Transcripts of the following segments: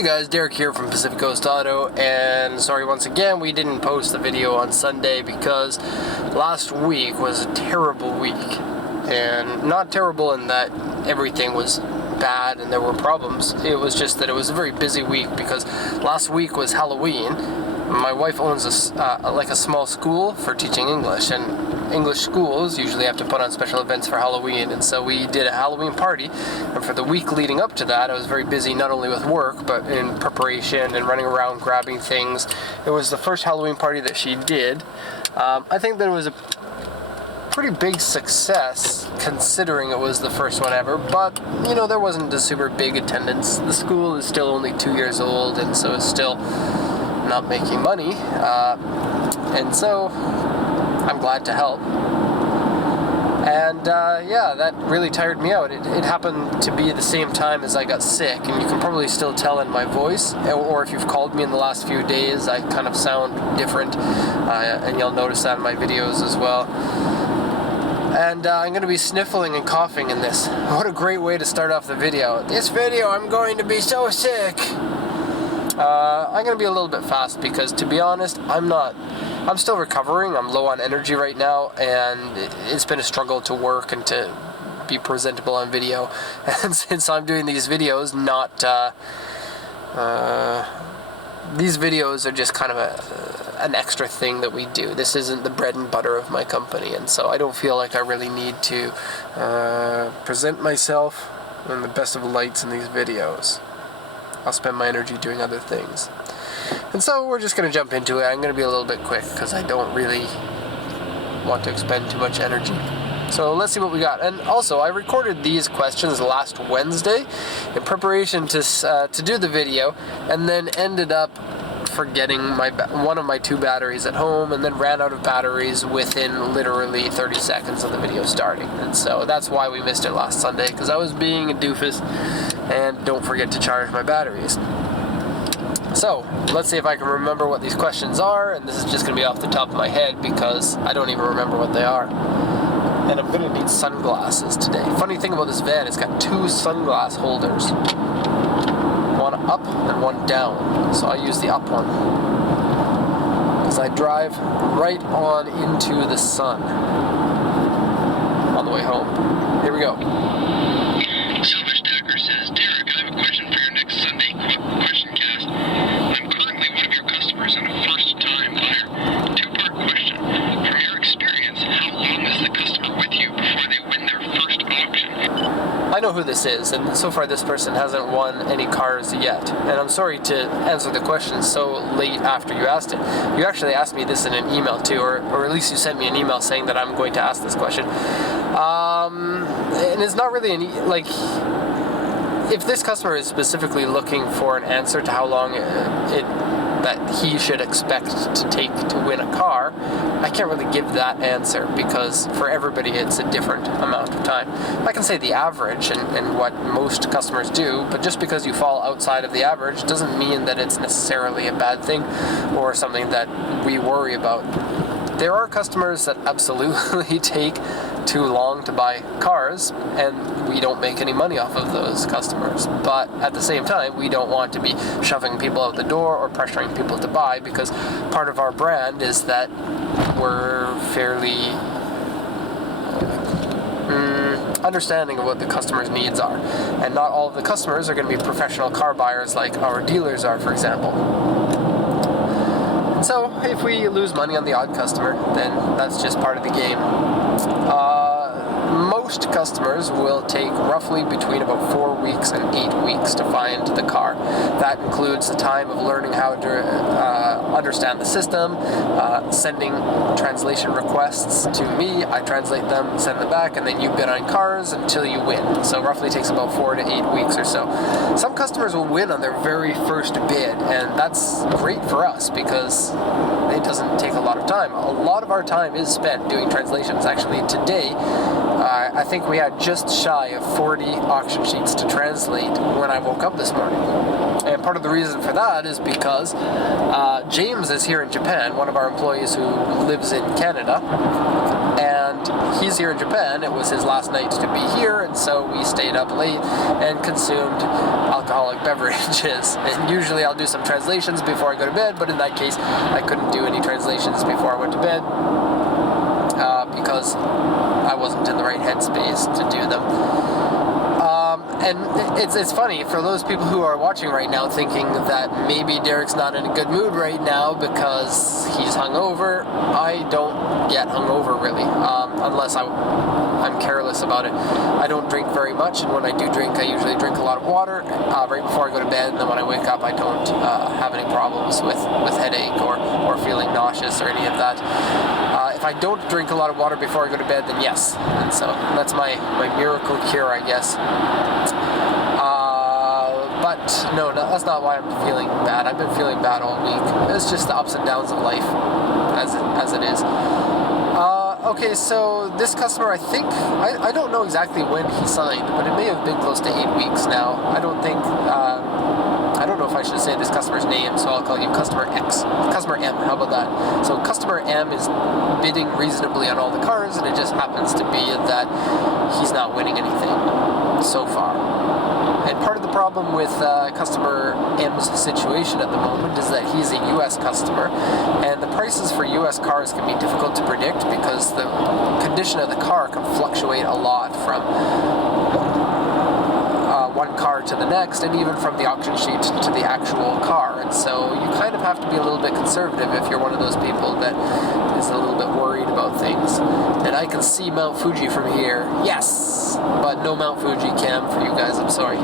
Hey guys, Derek here from Pacific Coast Auto, and sorry once again we didn't post the video on Sunday because last week was a terrible week. And not terrible in that everything was bad and there were problems. It was just that it was a very busy week because last week was Halloween. My wife owns a small school for teaching English, and English schools usually have to put on special events for Halloween, and so we did a Halloween party. And for the week leading up to that, I was very busy not only with work but in preparation and running around grabbing things. It was the first Halloween party that she did. I think that it was a pretty big success considering it was the first one ever, but you know, there wasn't a super big attendance. The school is still only 2 years old, and so it's still not making money, and so I'm glad to help. And yeah, that really tired me out. It happened to be the same time as I got sick, and you can probably still tell in my voice, or if you've called me in the last few days, I kind of sound different, and you'll notice that in my videos as well. And I'm going to be sniffling and coughing in this. What a great way to start off the video. This video, I'm going to be so sick. I'm going to be a little bit fast because, to be honest, I'm still recovering. I'm low on energy right now, and it's been a struggle to work and to be presentable on video. And since I'm doing these videos, these videos are just kind of an extra thing that we do. This isn't the bread and butter of my company, and so I don't feel like I really need to present myself in the best of lights in these videos. I'll spend my energy doing other things. And so we're just going to jump into it. I'm going to be a little bit quick because I don't really want to expend too much energy. So let's see what we got. And also, I recorded these questions last Wednesday in preparation to do the video, and then ended up forgetting one of my two batteries at home, and then ran out of batteries within literally 30 seconds of the video starting. And so that's why we missed it last Sunday, because I was being a doofus and don't forget to charge my batteries. So let's see if I can remember what these questions are, and this is just going to be off the top of my head because I don't even remember what they are. And I'm going to need sunglasses today. Funny thing about this van, it's got two sunglass holders. One up and one down. So I use the up one because I drive right on into the sun on the way home. Here we go. Silver Stacker says, Derek, I have a question for your next Sunday question cast. I'm currently one of your customers and a first-time buyer. Two-part question. From your experience, how long is the customer with you before they win their first auction? I know who this is, and so far this person hasn't won any cars yet. And I'm sorry to answer the question so late after you asked it. You actually asked me this in an email too, or at least you sent me an email saying that I'm going to ask this question. And it's not really if this customer is specifically looking for an answer to how long that he should expect to take to win a car, I can't really give that answer because for everybody it's a different amount of time. I can say the average and what most customers do, but just because you fall outside of the average doesn't mean that it's necessarily a bad thing or something that we worry about. There are customers that absolutely take too long to buy cars, and we don't make any money off of those customers. But at the same time, we don't want to be shoving people out the door or pressuring people to buy, because part of our brand is that we're fairly understanding of what the customer's needs are. And not all of the customers are going to be professional car buyers like our dealers are, for example. So if we lose money on the odd customer, then that's just part of the game. Most customers will take roughly between about 4 weeks and 8 weeks to find the car. That includes the time of learning how to understand the system, sending translation requests to me, I translate them, send them back, and then you bid on cars until you win. So roughly takes about 4 to 8 weeks or so. Some customers will win on their very first bid, and that's great for us because it doesn't take a lot of time. A lot of our time is spent doing translations. Actually, today, I think we had just shy of 40 auction sheets to translate when I woke up this morning. And part of the reason for that is because James is here in Japan, one of our employees who lives in Canada, and and he's here in Japan. It was his last night to be here, and so we stayed up late and consumed alcoholic beverages. And usually I'll do some translations before I go to bed, but in that case I couldn't do any translations before I went to bed because I wasn't in the right headspace to do them. And it's funny for those people who are watching right now thinking that maybe Derek's not in a good mood right now because he's hungover. I don't get hungover really, unless I'm careless about it. I don't drink very much, and when I do drink, I usually drink a lot of water right before I go to bed, and then when I wake up, I don't have any problems with headache or feeling nauseous or any of that. If I don't drink a lot of water before I go to bed, then yes. And so that's my miracle cure, I guess. But no, that's not why I'm feeling bad. I've been feeling bad all week. It's just the ups and downs of life, as it is. Okay, so this customer, I think, I don't know exactly when he signed, but it may have been close to 8 weeks now. I don't know if I should say this customer's name, so I'll call you Customer X. Customer M, how about that? So Customer M is bidding reasonably on all the cars, and it just happens to be that he's not winning anything so far. And part of the problem with Customer M's situation at the moment is that he's a U.S. customer, and the prices for U.S. cars can be difficult to predict because the condition of the car can fluctuate a lot from one car to the next, and even from the auction sheet to the actual car. And so you kind of have to be a little bit conservative if you're one of those people that is a little bit worried about things. And I can see Mount Fuji from here. Yes! But no Mount Fuji cam for you guys, I'm sorry.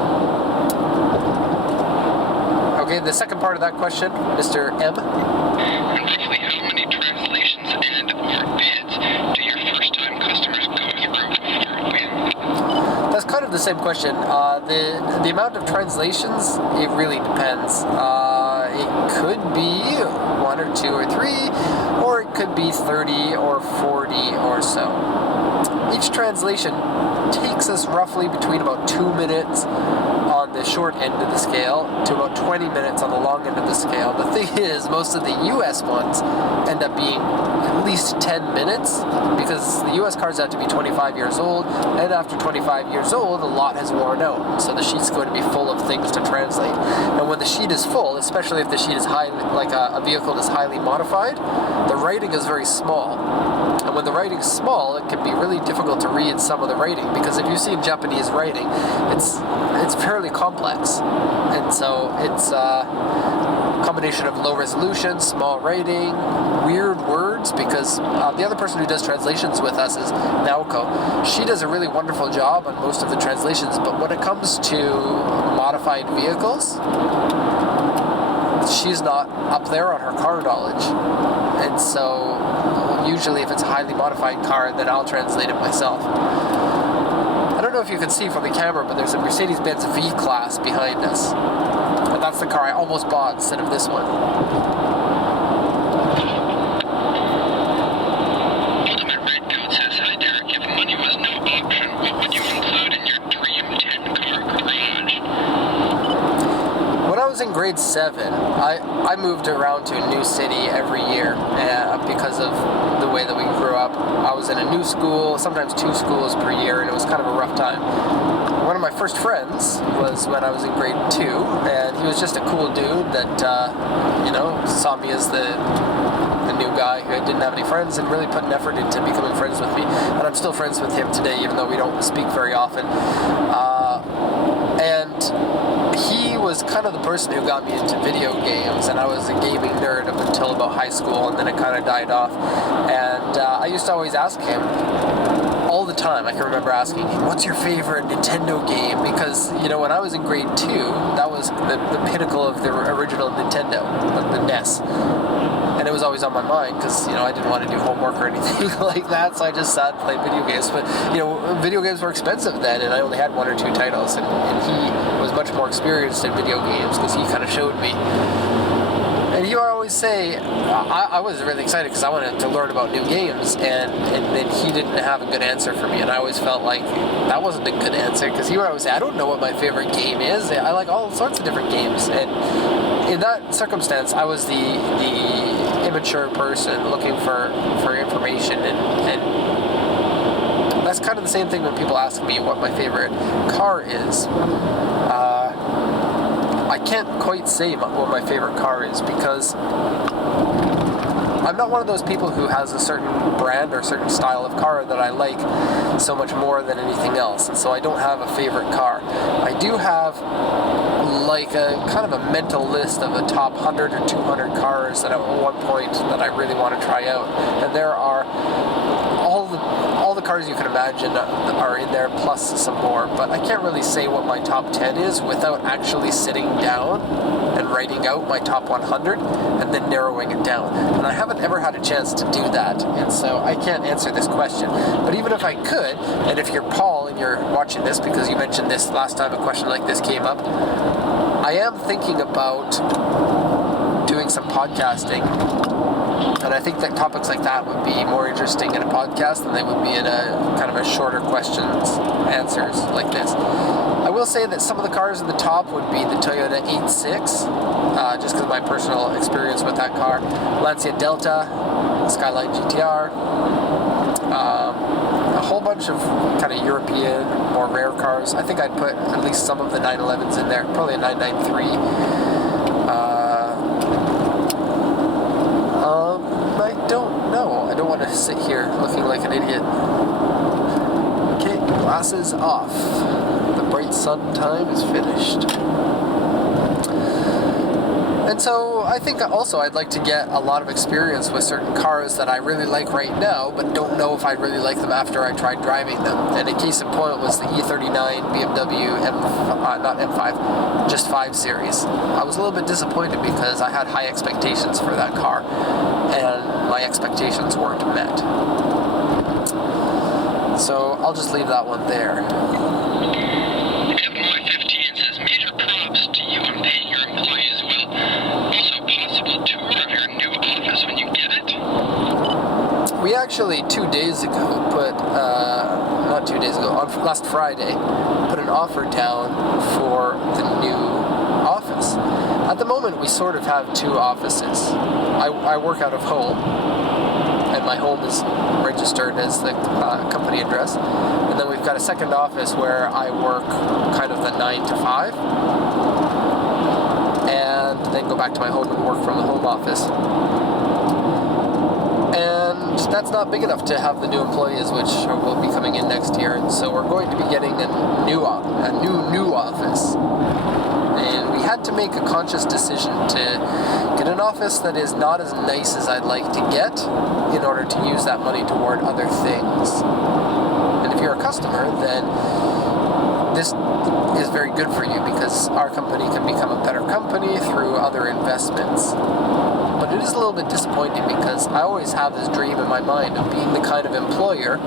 Okay, the second part of that question, Mr. M. Roughly how many translations and or bids do your first-time customers go through before a win? That's kind of the same question. The amount of translations, it really depends. It could be 1 or 2 or 3, or it could be 30 or 40 or so. Each translation takes us roughly between about 2 minutes on the short end of the scale to about 20 minutes on the long end of the scale. The thing is, most of the US ones end up being at least 10 minutes because the US cars have to be 25 years old, and after 25 years old, the lot has worn out. So the sheet's going to be full of things to translate. And when the sheet is full, especially if the sheet is like a vehicle that's highly modified, the writing is very small. And when the writing is small, it can be really difficult to read some of the writing, because if you see Japanese writing, it's fairly complex. And so it's a combination of low resolution, small writing, weird words, because the other person who does translations with us is Naoko. She does a really wonderful job on most of the translations, but when it comes to modified vehicles, she's not up there on her car knowledge. And so usually if it's a highly modified car, then I'll translate it myself. I don't know if you can see from the camera, but there's a Mercedes-Benz V-Class behind us. And that's the car I almost bought instead of this one. Ultimate Red Coat says, hi Derek, if money was no option, what would you include in your dream 10-car garage? When I was in grade 7, I moved around to a new city every year because of the way that we grew up. I was in a new school, sometimes 2 schools per year, and it was kind of a rough time. One of my first friends was when I was in grade 2, and he was just a cool dude that, saw me as the new guy who didn't have any friends and really put an effort into becoming friends with me. And I'm still friends with him today, even though we don't speak very often. And he was kind of the person who got me into video games, and I was a gaming nerd up until about high school, and then it kind of died off. And I used to always ask him all the time. I can remember asking him, what's your favorite Nintendo game? Because, when I was in grade 2, that was the pinnacle of the original Nintendo, the NES. And it was always on my mind because, I didn't want to do homework or anything like that, so I just sat and played video games. But, video games were expensive then, and I only had 1 or 2 titles, and he was much more experienced in video games because he kind of showed me. And he would always say, I was really excited because I wanted to learn about new games, and then he didn't have a good answer for me, and I always felt like that wasn't a good answer, because he would always say, I don't know what my favorite game is, I like all sorts of different games. And in that circumstance, I was the immature person looking for information and that's kind of the same thing when people ask me what my favorite car is. I can't quite say what my favorite car is because I'm not one of those people who has a certain brand or certain style of car that I like so much more than anything else, and so I don't have a favorite car. I do have like a kind of a mental list of the top 100 or 200 cars that at one point that I really want to try out, and there are all the cars you can imagine are in there, plus some more, but I can't really say what my top 10 is without actually sitting down and writing out my top 100 and then narrowing it down. And I haven't ever had a chance to do that, and so I can't answer this question. But even if I could, and if you're Paul and you're watching this because you mentioned this last time a question like this came up, I am thinking about doing some podcasting. And I think that topics like that would be more interesting in a podcast than they would be in a kind of a shorter questions answers like this. I will say that some of the cars in the top would be the Toyota 86, just because of my personal experience with that car. Lancia Delta, Skyline GTR, a whole bunch of kind of European, more rare cars. I think I'd put at least some of the 911s in there, probably a 993. I don't know. I don't want to sit here looking like an idiot. Okay, glasses off. The bright sun time is finished. And so I think also I'd like to get a lot of experience with certain cars that I really like right now, but don't know if I really like them after I tried driving them. And a case in point was the E39 BMW not M5, just 5 Series. I was a little bit disappointed because I had high expectations for that car, and my expectations weren't met. So I'll just leave that one there. We actually 2 days ago last Friday, put an offer down for the new office. At the moment, we sort of have 2 offices. I work out of home, and my home is registered as the company address. And then we've got a second office where I work kind of the 9 to 5, and then go back to my home and work from the home office. And that's not big enough to have the new employees, which will be coming in next year. And so we're going to be getting a new office. And we had to make a conscious decision to get an office that is not as nice as I'd like to get in order to use that money toward other things. And if you're a customer, then this is very good for you because our company can become a better company through other investments. But it is a little bit disappointing because I always have this dream in my mind of being the kind of employer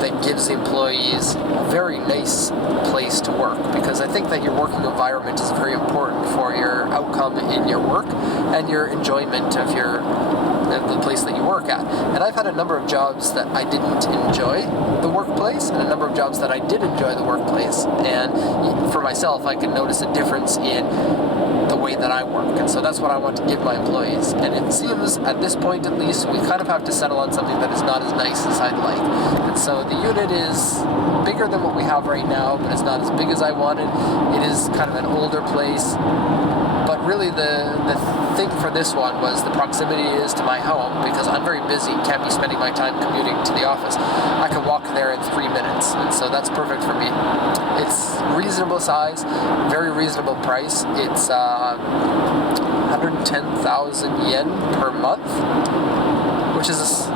that gives the employees a very nice place to work, because I think that your working environment is very important for your outcome in your work and your enjoyment of the place that you work at. And I've had a number of jobs that I didn't enjoy the workplace, and a number of jobs that I did enjoy the workplace. And for myself, I can notice a difference in the way that I work. And so that's what I want to give my employees. And it seems, at this point at least, we kind of have to settle on something that is not as nice as I'd like. And so the unit is bigger than what we have right now, but it's not as big as I wanted. It is kind of an older place. But really the thing for this one was the proximity it is to my home, because I'm very busy, can't be spending my time commuting to the office. I can walk there in 3 minutes, and so that's perfect for me. It's reasonable size, very reasonable price. It's 110,000 yen per month, which is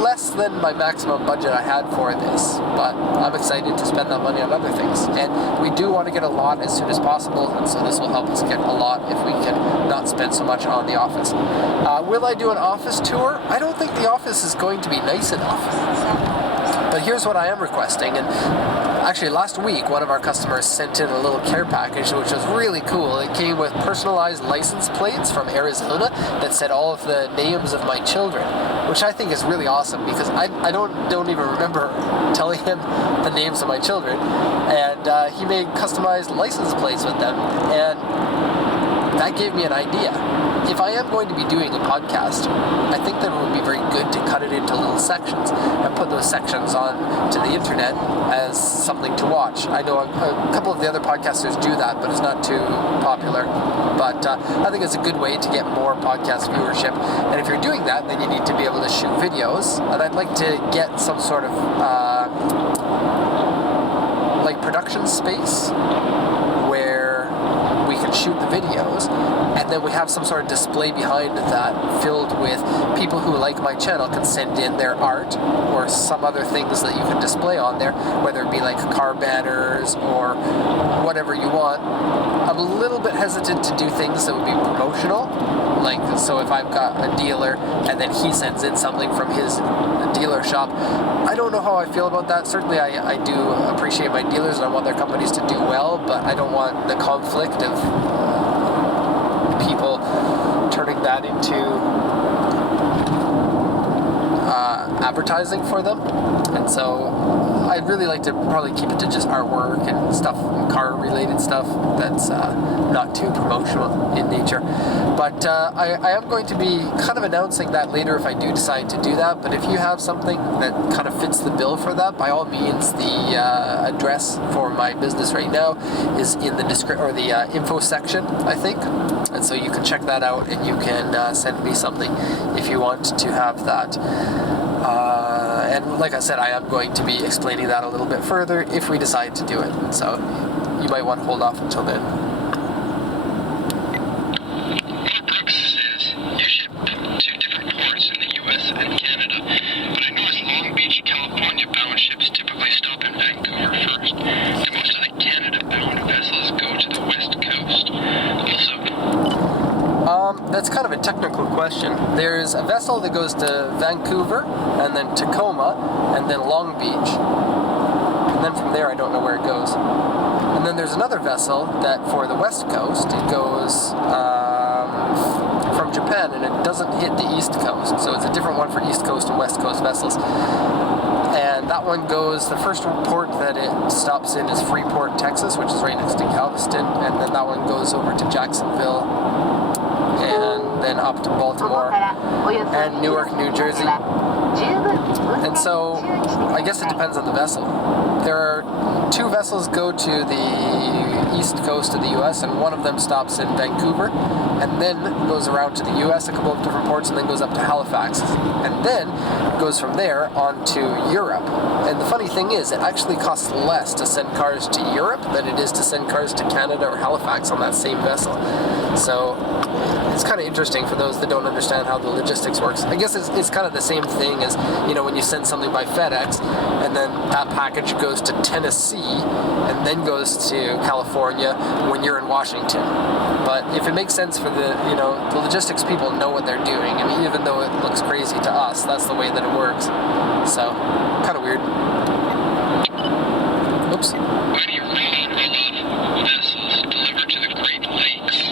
less than my maximum budget I had for this, but I'm excited to spend that money on other things. And we do want to get a lot as soon as possible, and so this will help us get a lot if we can not spend so much on the office. Will I do an office tour? I don't think the office is going to be nice enough. But here's what I am requesting, and actually last week one of our customers sent in a little care package, which was really cool. It came with personalized license plates from Arizona that said all of the names of my children, which I think is really awesome, because I don't even remember telling him the names of my children, and he made customized license plates with them, and that gave me an idea. if I am going to be doing a podcast, I think that it would be very good to cut it into little sections and put those sections on to the internet as something to watch. I know a couple of the other podcasters do that, but it's not too popular. But I think it's a good way to get more podcast viewership. And if you're doing that, then you need to be able to shoot videos. And I'd like to get some sort of like production space where we can shoot the videos, and then we have some sort of display behind that filled with people who like my channel can send in their art or some other things that you can display on there, whether it be like car banners or whatever you want. I'm a little bit hesitant to do things that would be promotional, like, so if I've got a dealer and then he sends in something from his dealer shop, I don't know how I feel about that. Certainly I do appreciate my dealers and I want their companies to do well, but I don't want the conflict of people turning that into advertising for them. And so I'd really like to probably keep it to just artwork and stuff, car related stuff that's not too promotional in nature. But I am going to be kind of announcing that later if I do decide to do that. But if you have something that kind of fits the bill for that, by all means, the address for my business right now is in the the info section, I think. And so you can check that out and you can send me something if you want to have that. And like I said, I am going to be explaining that a little bit further if we decide to do it. So you might want to hold off until then. Brooks says you ship to different ports in the U.S. and Canada, but I noticed Long Beach, California bound ships typically stop in Vancouver first. Do most of the Canada bound vessels go to the West Coast? Also, that's kind of a technical question. There's a vessel that goes to Vancouver, and then Tacoma, and then Long Beach. And then from there, I don't know where it goes. And then there's another vessel that, for the West Coast, it goes from Japan, and it doesn't hit the East Coast. So it's a different one for East Coast and West Coast vessels. And that one goes, the first port that it stops in is Freeport, Texas, which is right next to Galveston. And then that one goes over to Jacksonville, and then up to Baltimore and Newark, New Jersey. And so I guess it depends on the vessel. There are two vessels go to the east coast of the US, and one of them stops in Vancouver and then goes around to the US, a couple of different ports, and then goes up to Halifax, and then goes from there on to Europe. And the funny thing is, it actually costs less to send cars to Europe than it is to send cars to Canada or Halifax on that same vessel. So it's kind of interesting for those that don't understand how the logistics works. I guess it's kind of the same thing as, you know, when you send something by FedEx and then that package goes to Tennessee and then goes to California when you're in Washington. But if it makes sense for the logistics people know what they're doing, and even though it looks crazy to us, that's the way that it works. So, kind of weird. Oops. why do you roll-on, roll-off vessels deliver to the Great Lakes?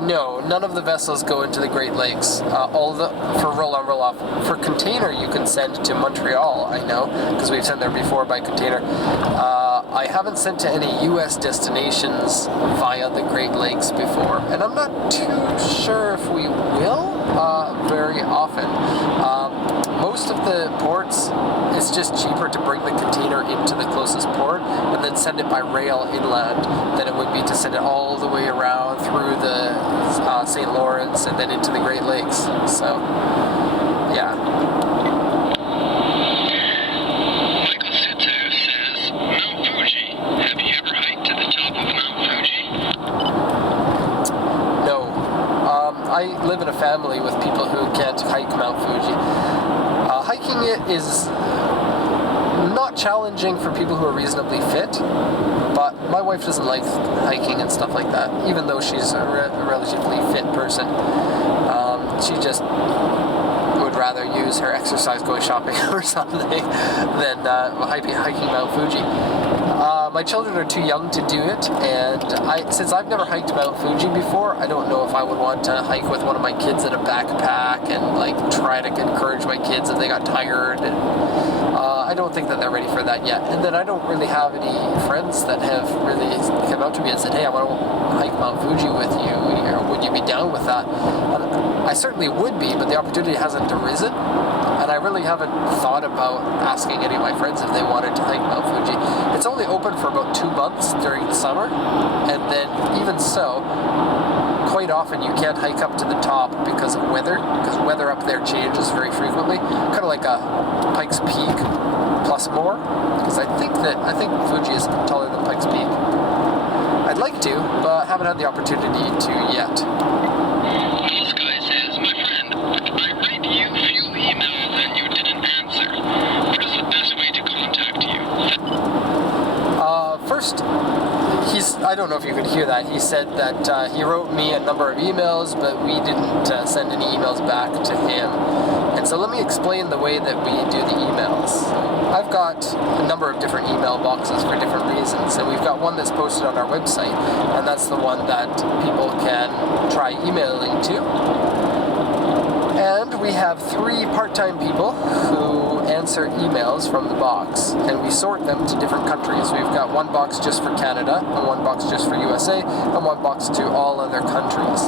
No, none of the vessels go into the Great Lakes. For roll-on, roll-off. For container, you can send to Montreal, I know, because we've sent there before by container. I haven't sent to any U.S. destinations via the Great Lakes before, and I'm not too sure if we will very often. Most of the ports, it's just cheaper to bring the container into the closest port and then send it by rail inland than it would be to send it all the way around through the St. Lawrence and then into the Great Lakes. So, yeah. Michael Situ says, Mount Fuji. Have you ever hiked to the top of Mount Fuji? No. I live in a family with people who can't hike Mount Fuji. Hiking it is not challenging for people who are reasonably fit, but my wife doesn't like hiking and stuff like that, even though she's a relatively fit person. She just would rather use her exercise going shopping or something than hiking Mount Fuji. My children are too young to do it, and since I've never hiked Mount Fuji before, I don't know if I would want to hike with one of my kids in a backpack and like try to encourage my kids if they got tired. And I don't think that they're ready for that yet. And then I don't really have any friends that have really come up to me and said, "Hey, I want to hike Mount Fuji with you. Or would you be down with that. And I certainly would be, but the opportunity hasn't arisen. And I really haven't thought about asking any of my friends if they wanted to hike Mount Fuji. It's only open for about 2 months during the summer, and then even so, quite often you can't hike up to the top because of weather, because weather up there changes very frequently, kind of like a Pikes Peak plus more, because I think Fuji is taller than Pikes Peak. I'd like to, but haven't had the opportunity to yet. This guy says, my friend, I write you a few emails and you didn't answer. What is the best way to contact you? First, I don't know if you could hear that. He said that he wrote me a number of emails, but we didn't send any emails back to him. And so let me explain the way that we do the emails. I've got a number of different email boxes for different reasons, and we've got one that's posted on our website, and that's the one that people can try emailing to. And we have 3 part-time people who answer emails from the box, and we sort them to different countries. We've got one box just for Canada, and one box just for USA, and one box to all other countries.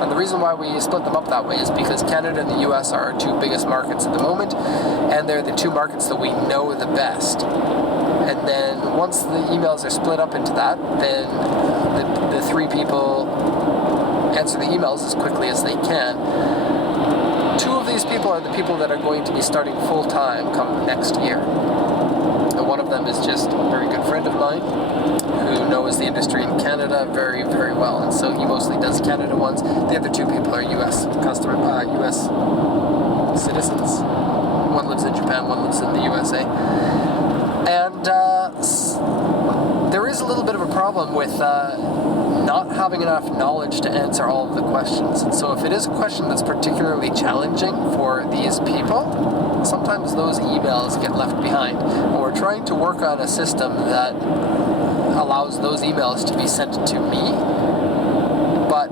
And the reason why we split them up that way is because Canada and the US are our 2 biggest markets at the moment, and they're the 2 markets that we know the best. And then once the emails are split up into that, then the 3 people answer the emails as quickly as they can. 2 of these people are the people that are going to be starting full-time come next year. And one of them is just a very good friend of mine who knows the industry in Canada very, very well, and so he mostly does Canada ones. The other 2 people are US citizens. One lives in Japan, one lives in the USA. And there is a little bit of a problem with not having enough knowledge to answer all of the questions. And so if it is a question that's particularly challenging for these people, sometimes those emails get left behind. And we're trying to work on a system that allows those emails to be sent to me. But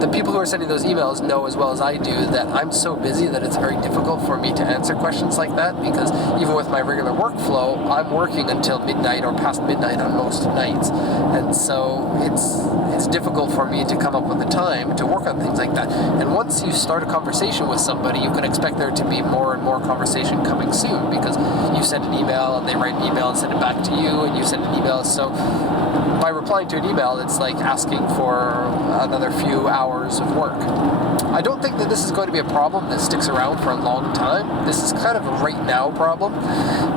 the people who are sending those emails know as well as I do that I'm so busy that it's very difficult for me to answer questions like that, because even with my regular workflow, I'm working until midnight or past midnight on most nights. And so it's difficult for me to come up with the time to work on things like that. And once you start a conversation with somebody, you can expect there to be more and more conversation coming soon, because you send an email and they write an email and send it back to you, and you send an email. So by replying to an email, it's like asking for another few hours of work. I don't think that this is going to be a problem that sticks around for a long time. This is kind of a right now problem.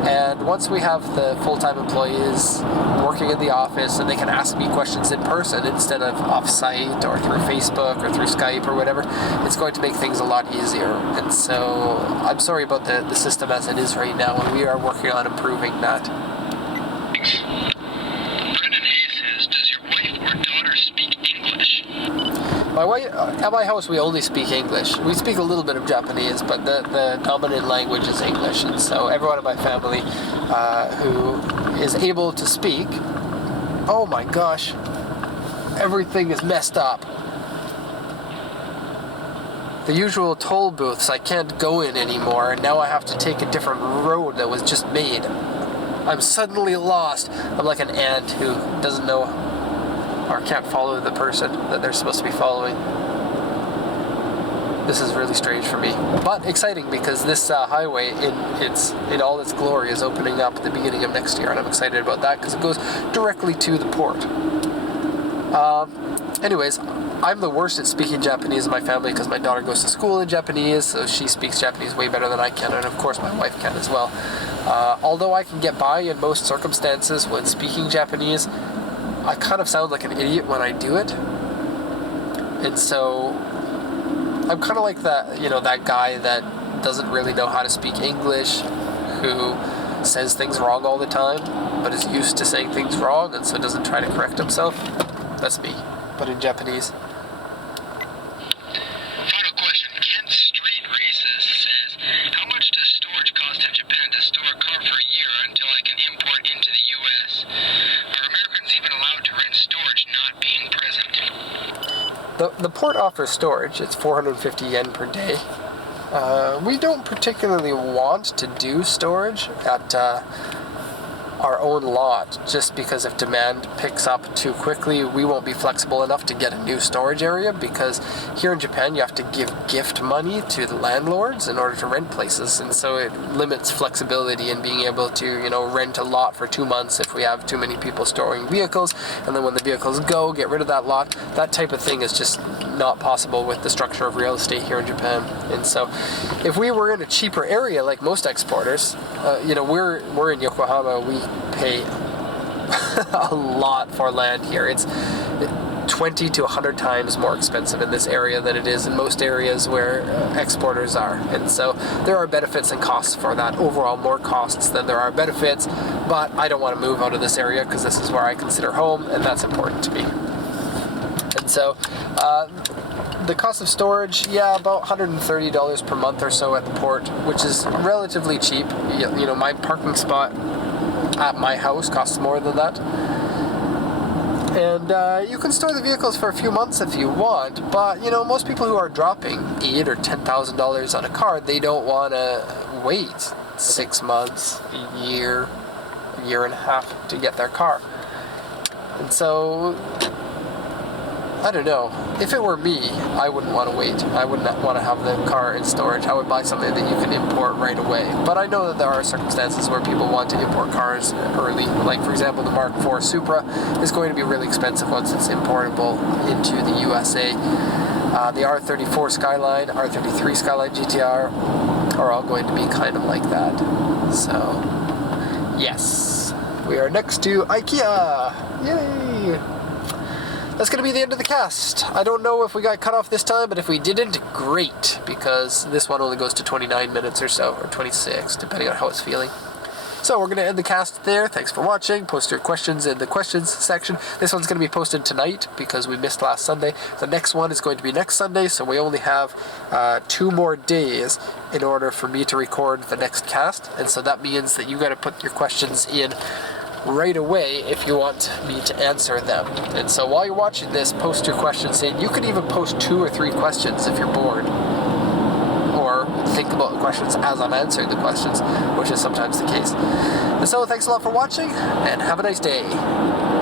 And once we have the full-time employees working in the office and they can ask me questions in person instead of off-site or through Facebook or through Skype or whatever, it's going to make things a lot easier. And so I'm sorry about the system as it is right now, and we are working on improving that. My wife, at my house, we only speak English. We speak a little bit of Japanese, but the dominant language is English. And so everyone in my family who is able to speak, oh my gosh, everything is messed up. The usual toll booths I can't go in anymore, and now I have to take a different road that was just made. I'm suddenly lost. I'm like an ant who doesn't know or can't follow the person that they're supposed to be following. This is really strange for me, but exciting, because this highway in all its glory is opening up at the beginning of next year, and I'm excited about that because it goes directly to the port. Anyways, I'm the worst at speaking Japanese in my family because my daughter goes to school in Japanese, so she speaks Japanese way better than I can, and of course my wife can as well. Although I can get by in most circumstances when speaking Japanese, I kind of sound like an idiot when I do it. And so I'm kind of like that guy that doesn't really know how to speak English, who says things wrong all the time, but is used to saying things wrong, and so doesn't try to correct himself. That's me, but in Japanese. Final question. Kent Street Races says, how much does storage cost in Japan to store a car for a year until I can import into the U.S.? Are Americans even allowed to rent storage not being present? The port offers storage. It's 450 yen per day. We don't particularly want to do storage at our own lot, just because if demand picks up too quickly, we won't be flexible enough to get a new storage area, because here in Japan you have to give gift money to the landlords in order to rent places, and so it limits flexibility in being able to, rent a lot for 2 months if we have too many people storing vehicles, and then when the vehicles go, get rid of that lot. That type of thing is just not possible with the structure of real estate here in Japan. And so if we were in a cheaper area like most exporters, we're in Yokohama, we pay a lot for land here. It's 20 to 100 times more expensive in this area than it is in most areas where exporters are. And so there are benefits and costs for that. Overall, more costs than there are benefits, but I don't want to move out of this area because this is where I consider home, and that's important to me. And so the cost of storage, about $130 per month or so at the port, which is relatively cheap. My parking spot at my house costs more than that. And you can store the vehicles for a few months if you want, but most people who are dropping $8,000 or $10,000 on a car, they don't want to wait 6 months, a year and a half to get their car. And so I don't know. If it were me, I wouldn't want to wait. I wouldn't want to have the car in storage. I would buy something that you can import right away. But I know that there are circumstances where people want to import cars early. Like, for example, the Mark IV Supra is going to be really expensive once it's importable into the USA. The R34 Skyline, R33 Skyline GTR are all going to be kind of like that. So, yes. We are next to IKEA. Yay! That's going to be the end of the cast. I don't know if we got cut off this time, but if we didn't, great, because this one only goes to 29 minutes or so, or 26, depending on how it's feeling. So we're going to end the cast there. Thanks for watching. Post your questions in the questions section. This one's going to be posted tonight because we missed last Sunday. The next one is going to be next Sunday, so we only have 2 more days in order for me to record the next cast, and so that means that you got to put your questions in right away if you want me to answer them. And so while you're watching this, post your questions in. You can even post 2 or 3 questions if you're bored, or think about the questions as I'm answering the questions, which is sometimes the case. And so thanks a lot for watching, and have a nice day.